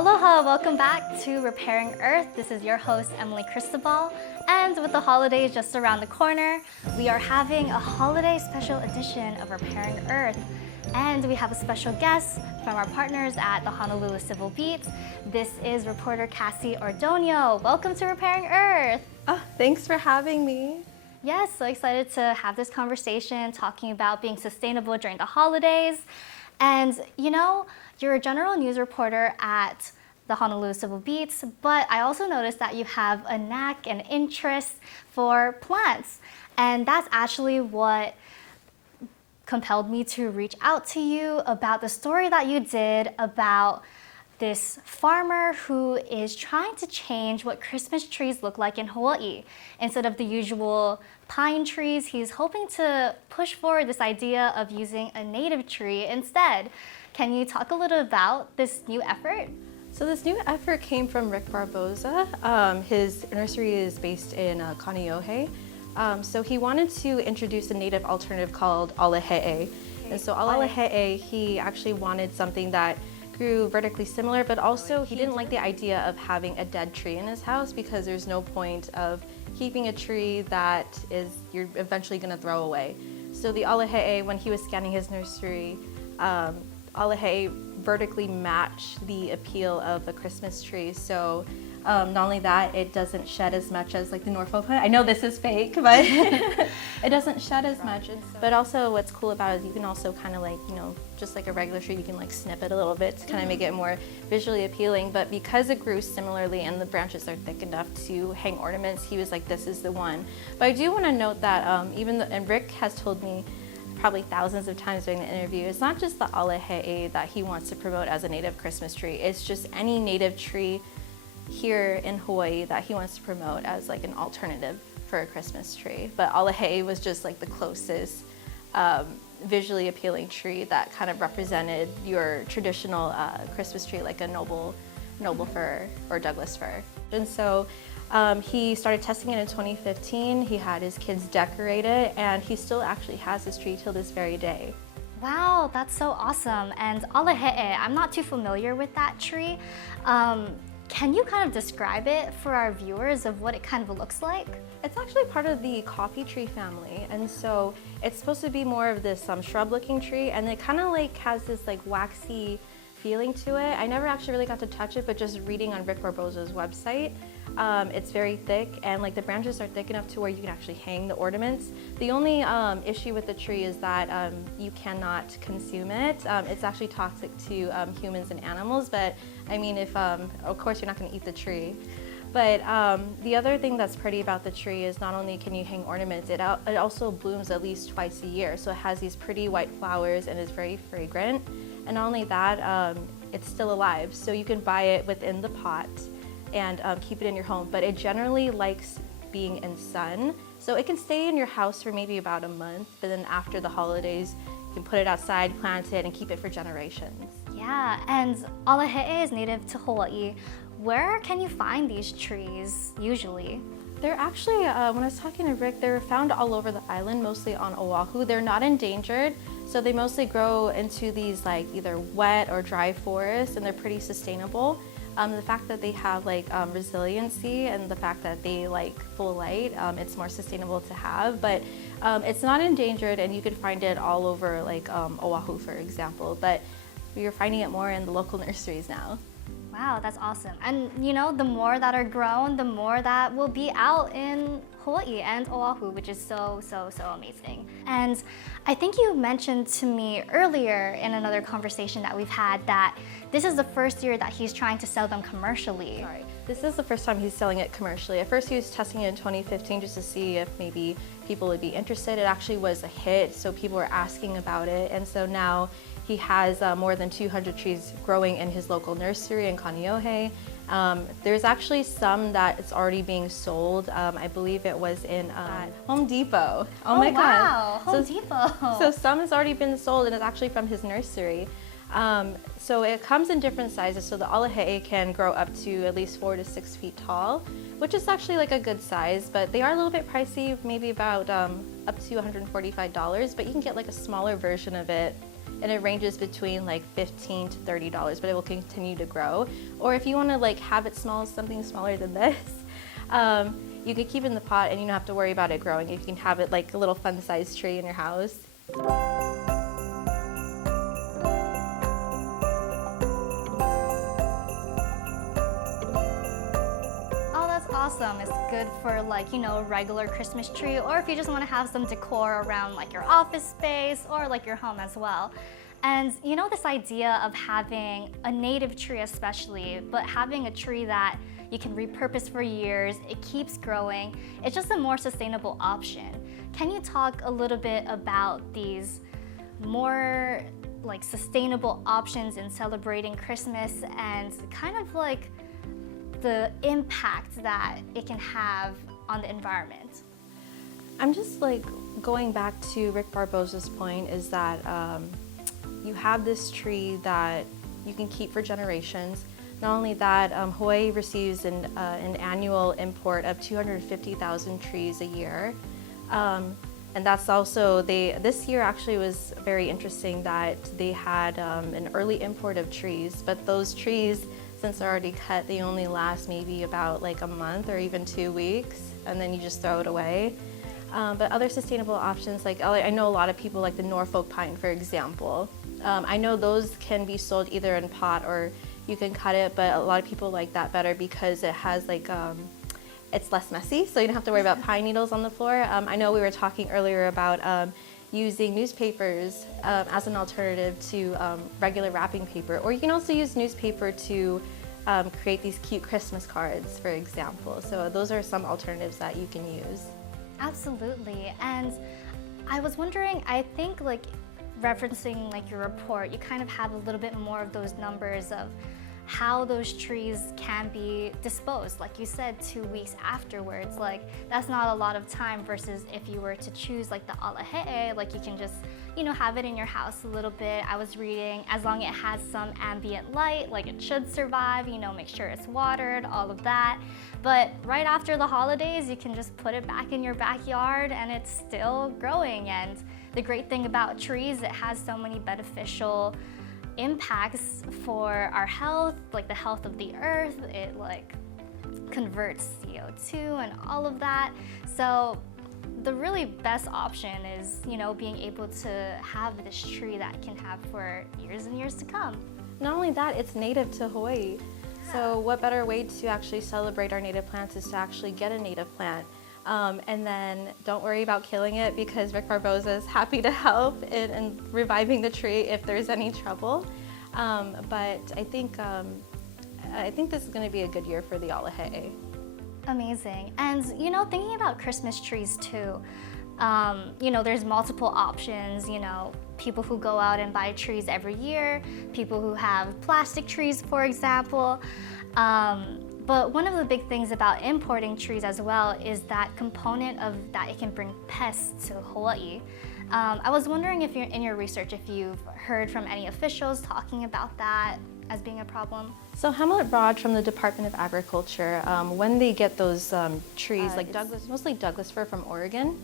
Aloha, welcome back to Repairing Earth. This is your host, Emily Cristobal. And with the holidays just around the corner, we are having a holiday special edition of Repairing Earth. And we have a special guest from our partners at the Honolulu Civil Beat. This is reporter Cassie Ordonio. Welcome to Repairing Earth. Oh, thanks for having me. Yes, so excited to have this conversation talking about being sustainable during the holidays. And you know, you're a general news reporter at the Honolulu Civil Beats, but I also noticed that you have a knack and interest for plants. And that's actually what compelled me to reach out to you about the story that you did about this farmer who is trying to change what Christmas trees look like in Hawaii. Instead of the usual pine trees, he's hoping to push forward this idea of using a native tree instead. Can you talk a little about this new effort? So this new effort came from Rick Barboza. His nursery is based in Kaneohe. So he wanted to introduce a native alternative called Alahe'e. And so Alahe'e, he actually wanted something that grew vertically similar, but also he didn't like the idea of having a dead tree in his house because there's no point of keeping a tree that you're eventually going to throw away. So the Alahe'e, when he was scanning his nursery, Alahe'e vertically matched the appeal of a Christmas tree. So not only that, it doesn't shed as much as like the Norfolk pine. I know this is fake, but it doesn't shed as much. But also what's cool about it is you can also kind of like, you know, just like a regular tree, you can like snip it a little bit to kind of make it more visually appealing. But because it grew similarly and the branches are thick enough to hang ornaments, he was like, this is the one. But I do want to note that and Rick has told me probably thousands of times during the interview, it's not just the Alahe'e that he wants to promote as a native Christmas tree. It's just any native tree here in Hawaii that he wants to promote as like an alternative for a Christmas tree. But Alahe'e was just like the closest visually appealing tree that kind of represented your traditional Christmas tree, like a noble fir or Douglas fir. And so he started testing it in 2015. He had his kids decorate it, and he still actually has this tree till this very day. Wow, that's so awesome. And Alahe'e, I'm not too familiar with that tree. Can you kind of describe it for our viewers of what it kind of looks like? It's actually part of the coffee tree family, and so it's supposed to be more of this shrub-looking tree, and it kind of like has this like waxy feeling to it. I never actually really got to touch it, but just reading on Rick Barboza's website, it's very thick, and like the branches are thick enough to where you can actually hang the ornaments. The only issue with the tree is that you cannot consume it. It's actually toxic to humans and animals, but I mean, if of course you're not going to eat the tree. But the other thing that's pretty about the tree is not only can you hang ornaments, it also blooms at least twice a year. So it has these pretty white flowers and is very fragrant. And not only that, it's still alive. So you can buy it within the pot and keep it in your home. But it generally likes being in sun. So it can stay in your house for maybe about a month. But then after the holidays, you can put it outside, plant it, and keep it for generations. Yeah, and Alahe'e is native to Hawaii. Where can you find these trees usually? They're actually, when I was talking to Rick, they're found all over the island, mostly on Oahu. They're not endangered, so they mostly grow into these like either wet or dry forests, and they're pretty sustainable. The fact that they have like resiliency and the fact that they like full light, it's more sustainable to have, but it's not endangered, and you can find it all over like Oahu, for example, but you're finding it more in the local nurseries now. Wow, that's awesome. And you know, the more that are grown, the more that will be out in Hawaii and Oahu, which is so amazing. And I think you mentioned to me earlier in another conversation that we've had that this is the first year that he's trying to sell them commercially. Sorry, this is the first time he's selling it commercially. At first he was testing it in 2015 just to see if maybe people would be interested. It actually was a hit, so people were asking about it. And so now he has more than 200 trees growing in his local nursery in Kaneohe. There's actually some that it's already being sold. I believe it was in Home Depot. Oh my God. Wow, Home Depot. So some has already been sold, and it's actually from his nursery. So it comes in different sizes. So the Alahe'e can grow up to at least 4 to 6 feet tall, which is actually like a good size, but they are a little bit pricey, maybe about up to $145, but you can get like a smaller version of it and it ranges between like $15 to $30, but it will continue to grow. Or if you want to like have it small, something smaller than this, you can keep it in the pot and you don't have to worry about it growing. You can have it like a little fun-sized tree in your house. Oh, that's awesome. It's good for like, a regular Christmas tree, or if you just want to have some decor around like your office space or like your home as well. And this idea of having a native tree especially, but having a tree that you can repurpose for years, it keeps growing, it's just a more sustainable option. Can you talk a little bit about these more like sustainable options in celebrating Christmas and kind of like the impact that it can have on the environment? I'm just like going back to Rick Barbosa's point is that you have this tree that you can keep for generations. Not only that, Hawaii receives an annual import of 250,000 trees a year. And that's also, this year actually was very interesting that they had an early import of trees, but those trees, since they're already cut, they only last maybe about like a month or even 2 weeks, and then you just throw it away. But other sustainable options, like I know a lot of people like the Norfolk pine, for example. I know those can be sold either in pot or you can cut it, but a lot of people like that better because it has like, it's less messy, so you don't have to worry about pine needles on the floor. I know we were talking earlier about using newspapers as an alternative to regular wrapping paper, or you can also use newspaper to create these cute Christmas cards, for example. So those are some alternatives that you can use. Absolutely. And I was wondering, I think like referencing like your report, you kind of have a little bit more of those numbers of how those trees can be disposed. Like you said, 2 weeks afterwards, like that's not a lot of time versus if you were to choose like the alahe'e, like you can just, have it in your house a little bit. I was reading, as long as it has some ambient light, like it should survive, make sure it's watered, all of that. But right after the holidays, you can just put it back in your backyard and it's still growing. And the great thing about trees, it has so many beneficial impacts for our health, like the health of the earth. It like converts CO2 and all of that. So the really best option is, being able to have this tree that can have for years and years to come. Not only that, it's native to Hawaii. So what better way to actually celebrate our native plants is to actually get a native plant. And then don't worry about killing it because Rick Barbosa is happy to help in reviving the tree if there's any trouble. But I think this is going to be a good year for the alahe'e. Amazing. And thinking about Christmas trees too, there's multiple options, people who go out and buy trees every year, people who have plastic trees, for example. But one of the big things about importing trees as well is that component of that it can bring pests to Hawaii. I was wondering if in your research, if you've heard from any officials talking about that as being a problem. So Hamlet Rod from the Department of Agriculture, when they get those trees, like mostly Douglas fir from Oregon,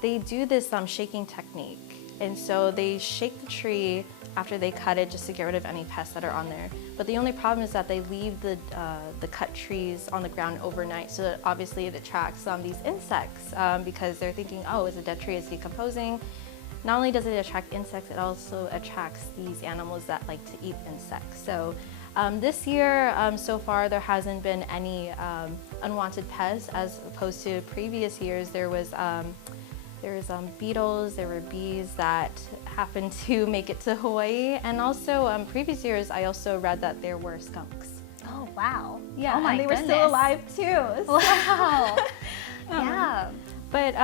they do this shaking technique. And so they shake the tree after they cut it just to get rid of any pests that are on there. But the only problem is that they leave the cut trees on the ground overnight, so that obviously it attracts these insects because they're thinking, oh, it's a dead tree, it's decomposing. Not only does it attract insects, it also attracts these animals that like to eat insects. So this year, so far, there hasn't been any unwanted pests as opposed to previous years. There was beetles, there were bees that happened to make it to Hawaii, and also previous years I also read that there were skunks. Oh wow! Yeah, oh my and they goodness. were still alive too. So. Wow! Yeah. But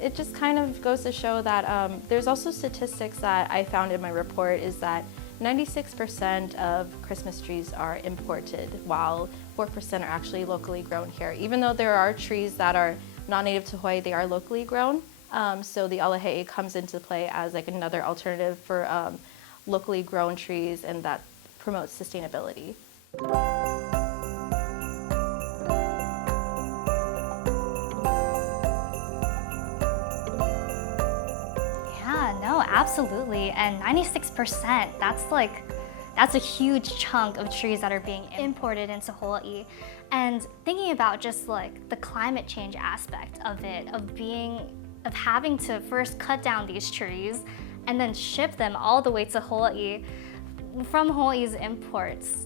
it just kind of goes to show that there's also statistics that I found in my report is that 96% of Christmas trees are imported, while 4% are actually locally grown here. Even though there are trees that are not native to Hawaii, they are locally grown. So the alahe'e comes into play as like another alternative for locally grown trees, and that promotes sustainability. absolutely. And 96%, that's a huge chunk of trees that are being imported into Hawaii. And thinking about just like the climate change aspect of it, of having to first cut down these trees and then ship them all the way to Hawaii from Hawaii's imports,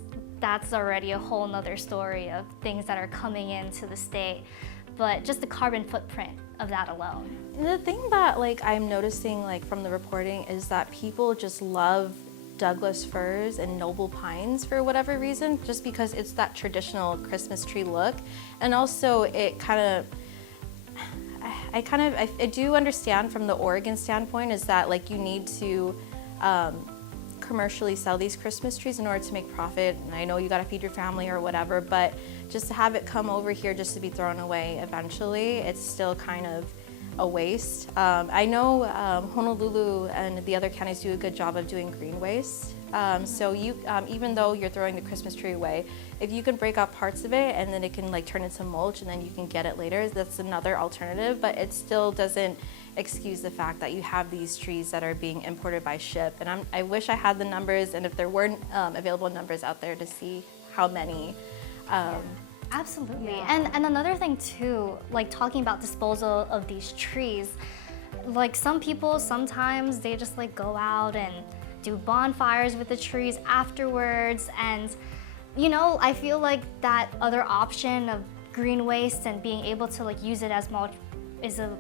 that's already a whole nother story of things that are coming into the state. But just the carbon footprint of that alone. The thing that like I'm noticing like from the reporting is that people just love Douglas firs and noble pines for whatever reason, just because it's that traditional Christmas tree look. And also it I do understand from the Oregon standpoint is that like you need to commercially sell these Christmas trees in order to make profit. And I know you gotta feed your family or whatever, but just to have it come over here just to be thrown away eventually, it's still kind of a waste. I know Honolulu and the other counties do a good job of doing green waste. So you, even though you're throwing the Christmas tree away, if you can break up parts of it and then it can like turn into mulch and then you can get it later, that's another alternative, but it still doesn't excuse the fact that you have these trees that are being imported by ship. And I wish I had the numbers, and if there weren't available numbers out there to see how many. Absolutely. Yeah. And another thing too, like talking about disposal of these trees, like some people sometimes they just like go out and do bonfires with the trees afterwards, and you know, I feel like that other option of green waste and being able to like use it as mulch is a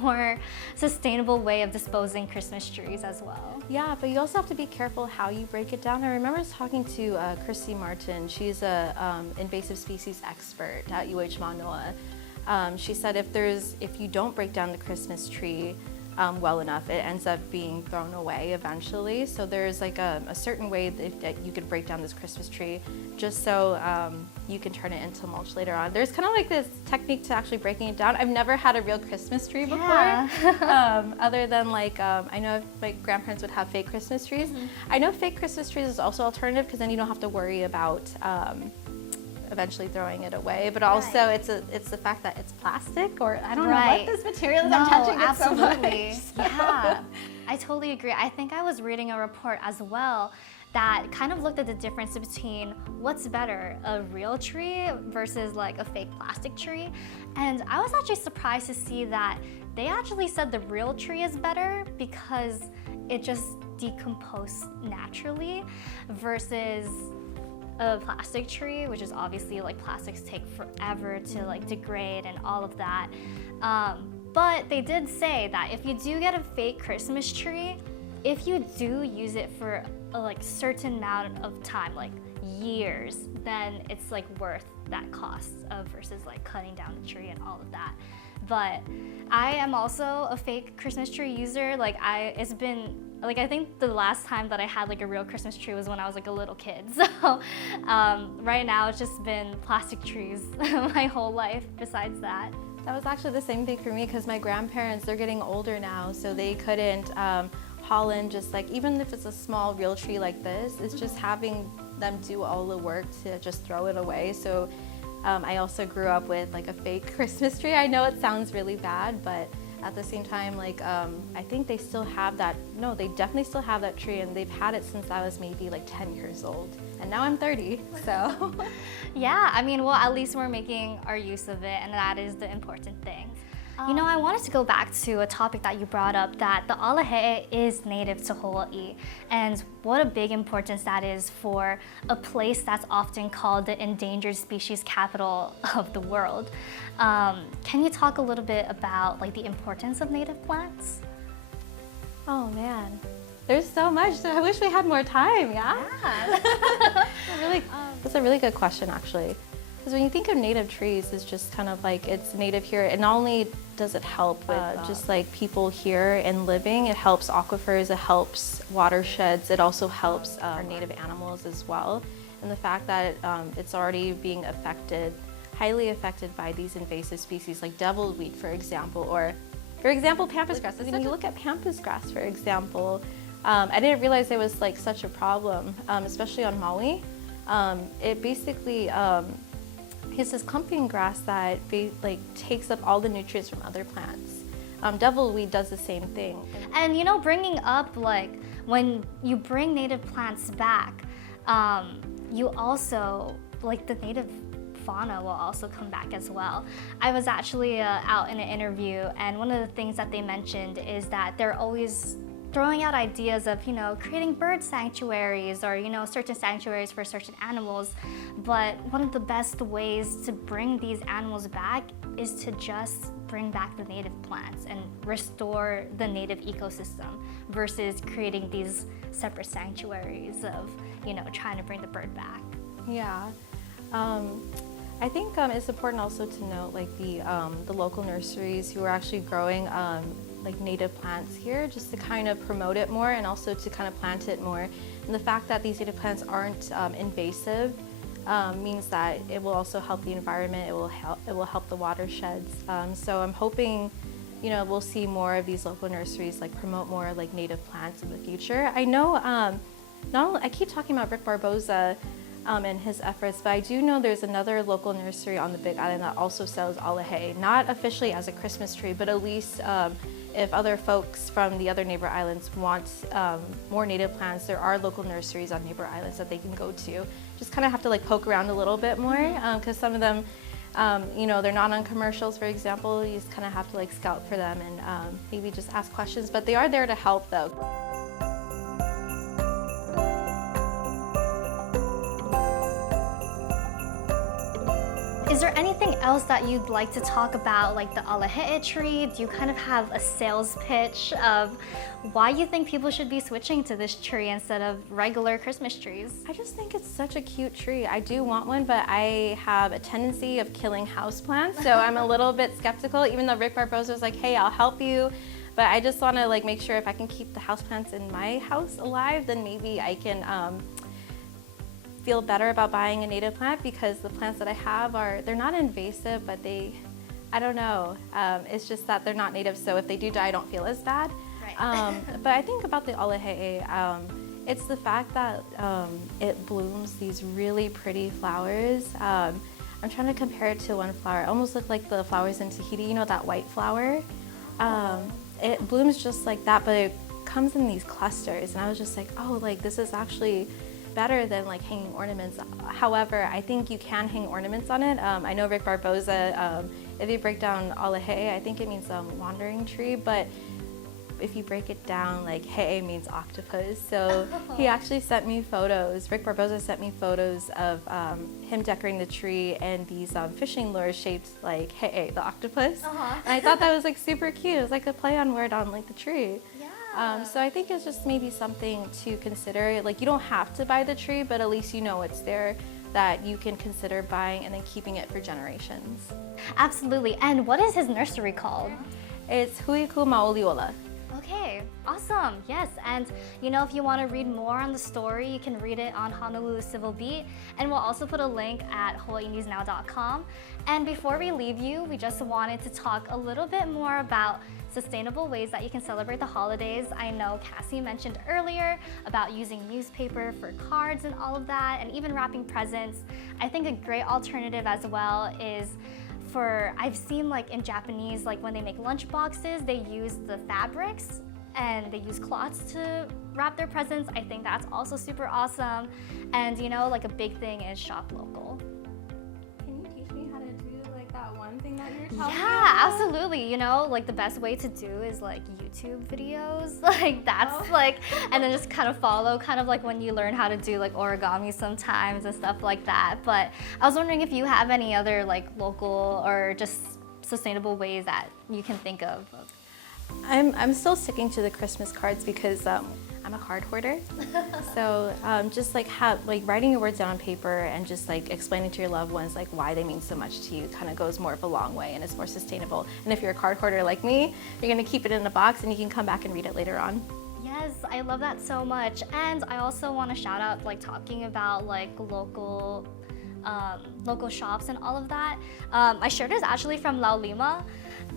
more sustainable way of disposing Christmas trees as well. Yeah, but you also have to be careful how you break it down. I remember talking to Christy Martin. She's a invasive species expert at UH Manoa. She said if you don't break down the Christmas tree well enough, it ends up being thrown away eventually. So there's like a certain way that you could break down this Christmas tree just so you can turn it into mulch later on. There's kind of like this technique to actually breaking it down. I've never had a real Christmas tree before, other than like, I know my grandparents would have fake Christmas trees. Mm-hmm. I know fake Christmas trees is also alternative because then you don't have to worry about eventually throwing it away, but also it's the fact that it's plastic, or I don't know what this material is. No, I'm touching it absolutely. so much. Yeah, I totally agree. I think I was reading a report as well that kind of looked at the difference between what's better, a real tree versus like a fake plastic tree. And I was actually surprised to see that they actually said the real tree is better because it just decomposes naturally versus a plastic tree, which is obviously like plastics take forever to like degrade and all of that. But they did say that if you do get a fake Christmas tree, if you do use it for a like certain amount of time, like years, then it's like worth that cost of versus like cutting down the tree and all of that. But I am also a fake Christmas tree user. Like it's been like, I think the last time that I had like a real Christmas tree was when I was like a little kid. So right now it's just been plastic trees my whole life besides that. That was actually the same thing for me because my grandparents, they're getting older now, so they couldn't haul in just like, even if it's a small real tree like this, it's just having them do all the work to just throw it away. So I also grew up with like a fake Christmas tree. I know it sounds really bad, but at the same time, like I think they still have that. No, they definitely still have that tree, and they've had it since I was maybe like 10 years old, and now I'm 30. So yeah, I mean, well, at least we're making our use of it, and that is the important thing. You know, I wanted to go back to a topic that you brought up, that the alahe'e is native to Hawaii, and what a big importance that is for a place that's often called the endangered species capital of the world. Can you talk a little bit about like the importance of native plants? Oh man, there's so much. I wish we had more time. Yeah. That's a really good question, actually. Because when you think of native trees, it's just kind of like it's native here. And not only does it help with just like people here and living, it helps aquifers, it helps watersheds, it also helps our native animals as well. And the fact that it's already being affected, highly affected by these invasive species like devilweed, for example, or for example, pampas grass. When you look at pampas grass, for example, I didn't realize it was like such a problem, especially on Maui. It basically, it's this clumping grass that takes up all the nutrients from other plants. devilweed does the same thing. And bringing up like when you bring native plants back, you also like the native fauna will also come back as well. I was actually out in an interview, and one of the things that they mentioned is that they're always throwing out ideas of creating bird sanctuaries or certain sanctuaries for certain animals, but one of the best ways to bring these animals back is to just bring back the native plants and restore the native ecosystem versus creating these separate sanctuaries of trying to bring the bird back. Yeah. I think it's important also to note like the local nurseries who are actually growing like native plants here, just to kind of promote it more and also to kind of plant it more. And the fact that these native plants aren't invasive means that it will also help the environment. It will help the watersheds. So I'm hoping we'll see more of these local nurseries like promote more like native plants in the future. I know I keep talking about Rick Barboza and his efforts, but I do know there's another local nursery on the Big Island that also sells alohe, not officially as a Christmas tree, but at least if other folks from the other neighbor islands want more native plants, there are local nurseries on neighbor islands that they can go to. Just kind of have to like poke around a little bit more, because some of them, they're not on commercials, for example. You just kind of have to like scout for them and maybe just ask questions, but they are there to help though. Is there anything else that you'd like to talk about, like the alohe tree? Do you kind of have a sales pitch of why you think people should be switching to this tree instead of regular Christmas trees? I just think it's such a cute tree. I do want one, but I have a tendency of killing houseplants, so I'm a little bit skeptical, even though Rick Barboza was like, hey, I'll help you. But I just want to like make sure if I can keep the houseplants in my house alive, then maybe I can feel better about buying a native plant, because the plants that I have they're not invasive, but I don't know. It's just that they're not native, so if they do die, I don't feel as bad. Right. But I think about the alohe, it's the fact that it blooms these really pretty flowers. I'm trying to compare it to one flower. It almost looked like the flowers in Tahiti, that white flower. It blooms just like that, but it comes in these clusters, and I was just like, oh, like this is actually better than like hanging ornaments. However, I think you can hang ornaments on it. I know Rick Barboza, if you break down alohe, I think it means wandering tree, but if you break it down, like he'e means octopus. So he actually sent me photos. Rick Barboza sent me photos of him decorating the tree and these fishing lures shaped like he'e, the octopus. And I thought that was like super cute. It was like a play on word on like the tree. So I think it's just maybe something to consider. Like you don't have to buy the tree, but at least it's there, that you can consider buying and then keeping it for generations. Absolutely. And what is his nursery called? It's Huiku Maoliola. Okay, awesome. Yes, and if you want to read more on the story, you can read it on Honolulu Civil Beat, and we'll also put a link at hawaiinewsnow.com. And before we leave you, we just wanted to talk a little bit more about sustainable ways that you can celebrate the holidays. I know Cassie mentioned earlier about using newspaper for cards and all of that, and even wrapping presents. I think a great alternative as well is I've seen like in Japanese, like when they make lunch boxes, they use the fabrics and they use cloths to wrap their presents. I think that's also super awesome. And like a big thing is shop local. Can you teach me how to do like that one thing that you're talking about? Yeah, absolutely. Like the best way to do is like YouTube videos. Like that's like, and then just kind of follow, kind of like when you learn how to do like origami sometimes and stuff like that. But I was wondering if you have any other like local or just sustainable ways that you can think of. I'm still sticking to the Christmas cards because I'm a card hoarder. So just like writing your words down on paper and just like explaining to your loved ones like why they mean so much to you kind of goes more of a long way, and it's more sustainable. And if you're a card hoarder like me, you're gonna keep it in a box and you can come back and read it later on. Yes, I love that so much. And I also want to shout out like talking about like local shops and all of that. My shirt is actually from Laulima,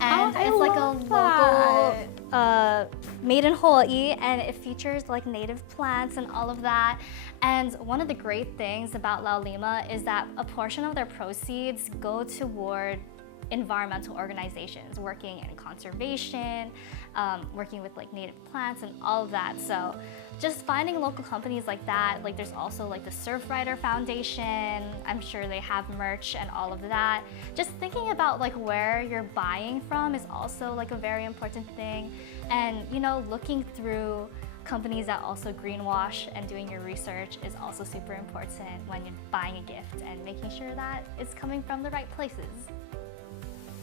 and it's like a local made in Hawaii, and it features like native plants and all of that. And one of the great things about Laulima is that a portion of their proceeds go toward environmental organizations working in conservation, working with like native plants and all of that. So just finding local companies like that. Like there's also like the Surfrider Foundation. I'm sure they have merch and all of that. Just thinking about like where you're buying from is also like a very important thing. And you know, looking through companies that also greenwash and doing your research is also super important when you're buying a gift and making sure that it's coming from the right places.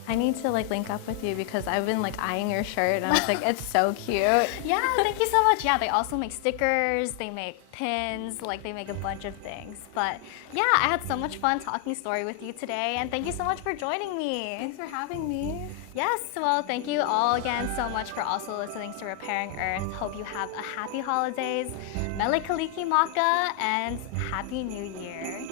I need to like link up with you because I've been like eyeing your shirt and I was like, it's so cute. Yeah, thank you so much. Yeah, they also make stickers, they make pins, like they make a bunch of things. But yeah, I had so much fun talking story with you today, and thank you so much for joining me. Thanks for having me. Yes, well, thank you all again so much for also listening to Repairing Earth. Hope you have a happy holidays, Mele Kalikimaka, and Happy New Year.